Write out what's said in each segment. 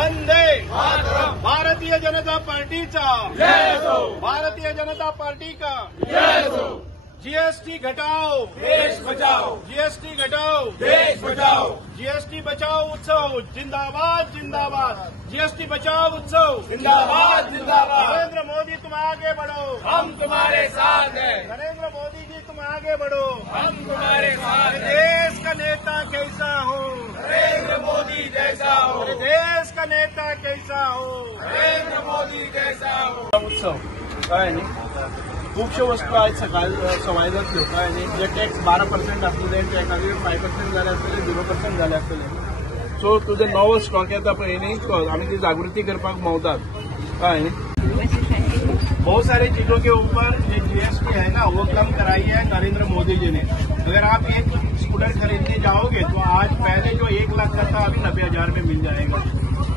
वंदे भारतीय जनता पार्टीचा भारतीय जनता पार्टी का जीएसटी घटाओ देश बचाओ, जीएसटी घटाओ देश बचाओ, जीएसटी बचाओ उत्सव जिंदाबाद जिंदाबाद, जीएसटी बचाओ उत्सव जिंदाबाद जिंदाबाद। नरेंद्र मोदी तुम आगे बढ़ो, हम तुम्हारे साथ हैं। नरेंद्र मोदी जी तुम आगे बढ़ो, हम तुम्हारे साथ हैं। देश का नेता कैसा हो, नरेंद्र मोदी जैसा हो। देश का नेता कैसा हो, नरेंद्र मोदी जैसा हो। उत्सव काय नाही खूपशे वस्तू आहेत सवाय जातल्यो काय न्ही जे टॅक्स 12% आसले ते एखादे 5% जाले आसतले 0% जाले आसतले। सो तुझे नवो स्टॉक येता पळय न्ही आमी ती जागृती करपाक भोंवतात काय न्ही। बहुत सारी चीजों के ऊपर ये जीएसटी है ना वो कम कराई है नरेंद्र मोदी जी ने। अगर आप एक स्कूटर खरीदने जाओगे तो आज पहले जो 1 लाख का था अभी 90,000 में मिल जाएगा।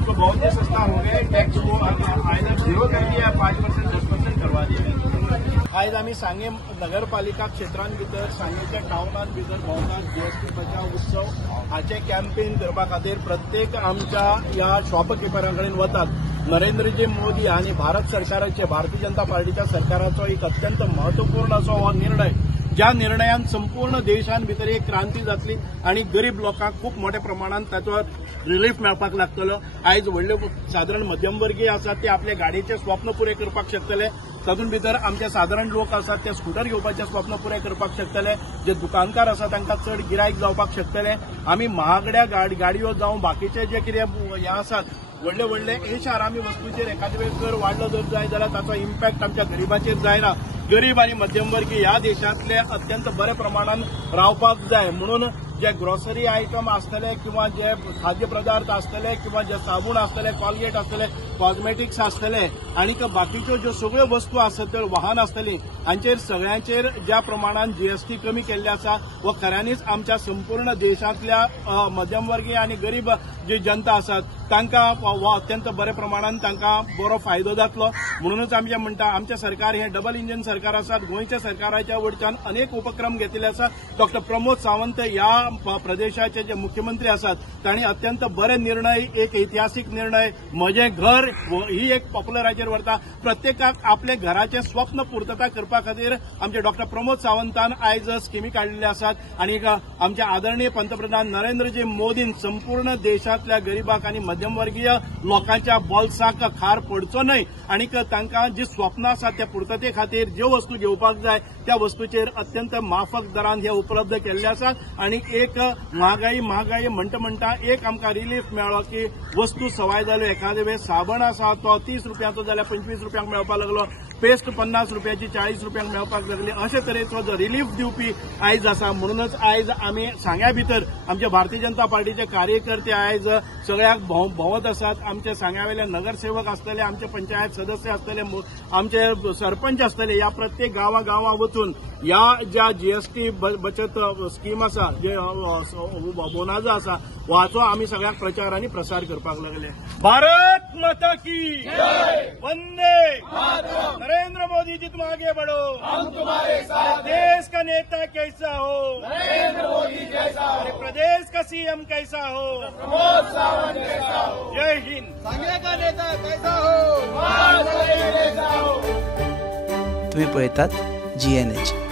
तो बहुत ही सस्ता हो गया। टैक्स को आयदर 0 कर दिया 5% 10% करवा दिया। आज आम्ही सांगे नगरपालिका क्षेत्रांत भितर सांगेच्या टाउनात भितर भोंवतात जीएसटी बचाव उत्सव हाचे कॅम्पेन करपा खातीर प्रत्येक आमच्या या शॉपकिपरां कडेन वतात। नरेंद्रजी मोदी आणि भारत सरकाराचे भारतीय जनता पार्टीच्या सरकाराचो एक अत्यंत महत्वपूर्ण असो हो निर्णय ज्या निर्णयान संपूर्ण देशान भितर एक क्रांती जातली आणि गरीब लोकांक खूप मोठ्या प्रमाणात ताचो रिलीफ मेळपाक लागतलो। आयज व्हडले साधारण मध्यमवर्गीय आसात ते आपले गाडयेचे स्वप्न पुरे करपाक शकतले। तातूंत भितर आमचे साधारण लोक आसात ते स्कूटर घेवपाचे स्वप्न पुरे करपाक शकतले। जे दुकानकार आसात तांकां चड गिरायक जावपाक शकतले। आमी महागड्या गाडयो जावं बाकीचे जे कितें हे आसात व्हडले व्हडले हे शारांनी वस्तूंचेर एखादे वेळ कर वाडलो जर जाय जाल्यार ताचो इम्पॅक्ट आमच्या गरिबाचेर जायना। गरीब आणि मध्यमवर्गीय ह्या देशांतले अत्यंत बरे प्रमाणात रावपाक जाय म्हणून जे ग्रोसरी आयटम आसतले किंवा जे खाद्यपदार्थ आसतले किंवा जे साबण आसतले कॉलगेट आसतले कॉस्मेटिक्स आसतले आणि बाकीच्यो ज्यो सगळ्यो वस्तू आसत वाहन आसतली हांचेर सगळ्यांचेर ज्या प्रमाणात जीएसटी कमी केल्ली आसा व खऱ्यांनीच आमच्या संपूर्ण देशांतल्या मध्यमवर्गीय आणि गरीब जी जनता आसात तांकां हो अत्यंत बरे प्रमाणात तांकां बरो फायदो जातलो। म्हणूनच आमी म्हणटा आमचे सरकार हे डबल इंजिन सरकार आसात। गोंयच्या सरकाराच्या वडच्यान अनेक उपक्रम घेतिल्ले आसात। डॉक्टर प्रमोद सावंत ह्या प्रदेशाचे जे मुख्यमंत्री आसात तांणी अत्यंत बरे निर्णय एक ऐतिहासिक निर्णय म्हजें घर ही एक पॉप्युलराचेर व्हरता। प्रत्येकाक आपले घराचे स्वप्न पूर्तता करपा खातीर आमचे डॉक्टर प्रमोद सावंतान आयज स्किमी काडिल्ले आसात आणि आमचे आदरणीय पंतप्रधान नरेंद्रजी मोदीन संपूर्ण देशांतल्या गरीबाक आणि मध्यमवर्गीय लोकांच्या बोल्साक खार पडचो न्हय आणि तांकां जी स्वप्नां आसात त्या पूर्तते खातीर ज्यो वस्तू घेवपाक जाय त्या वस्तूचेर अत्यंत माफक दरान हे उपलब्ध केल्ले आसात। आणि एक महागाई म्हणटा एक आमकां रिलीफ मेळ्ळो की वस्तू सवाय जाल्यो। एखादे वेळ साबण आसा तो 30 रुपयाचो जाल्यार 25 रुपयांक मेळपाक लागलो। पेस्ट 50 रुपयाची 40 रुपयांक मेळपाक लागली। अशे तरेचो जो रिलीफ दिवपी आयज आसा। म्हणूनच आयज आमी सांग्या भितर आमचे भारतीय जनता पार्टीचे कार्यकर्ते आयज सगळ्याक भोंवत आसात। आमचे सांग्यावेले नगरसेवक आसतले आमचे पंचायत सदस्य आसतले आमचे सरपंच आसतले या प्रत्येक गांवां वचून या ज्या जीएसटी बचत स्कीम आसा जे बोनाजा आसा हाचो आमी सगळ्याक प्रचार आनी प्रसार करपाक लागले। भारत माता की वंदे नरेंद्र मोदी जी तुम आगे बढ़ो, हम तुम्हारे साथ। देश का नेता कैसा हो, नरेंद्र मोदी जैसा हो। प्रदेश का सीएम कैसा हो, प्रमोद सावंत जैसा हो। जय हिंद। सांगली का नेता कैसा हो, जैसा हो। तुम्ही पळयतात GNH।